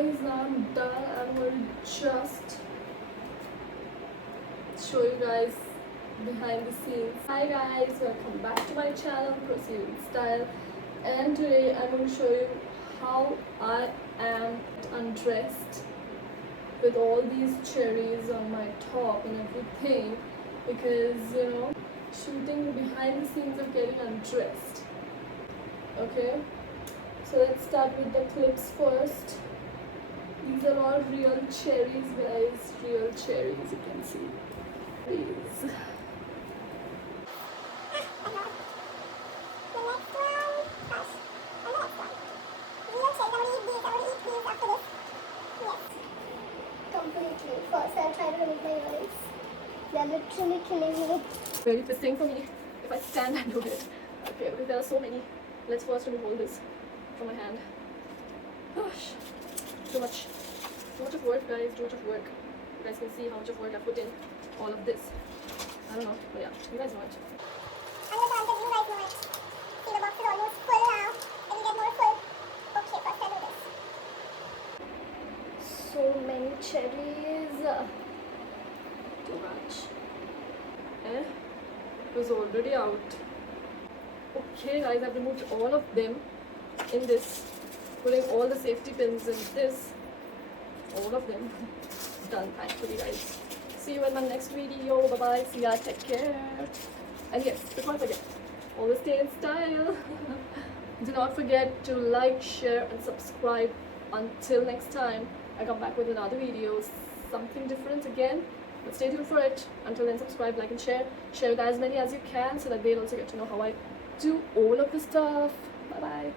guys, I'm done. I'm going to just show you guys behind the scenes. Hi guys, welcome back to my channel Proceedinstyle, and today I'm going to show you how I am undressed with all these cherries on my top and everything, because you know, shooting the behind the scenes of getting undressed. Okay, so let's start with the clips first. These are all real cherries, guys, real cherries, you can see these. Completely. First, I'll try to remove my earrings. They're literally killing me. Very interesting for me if I stand and do it. Okay, because there are so many. Let's first remove all this from my hand. Gosh, too much of work, guys. Too much of work. You guys can see how much of work I put in all of this. I don't know, but yeah, you guys know it. I'm just answer, you guys know it. See, the box is almost full now. It will get more full. Okay, first I'll do this. So many cherries. Too much. It was already out. Okay guys, I've removed all of them in this, putting all the safety pins in this. All of them done, thankfully guys. See you in my next video. Bye bye. See ya. Take care. And yes, before I forget, always stay in style. Do not forget to like, share and subscribe. Until next time, I come back with another video, something different again, but stay tuned for it. Until then, subscribe, like and share with as many as you can, so that they'll also get to know how I do all of the stuff. Bye bye.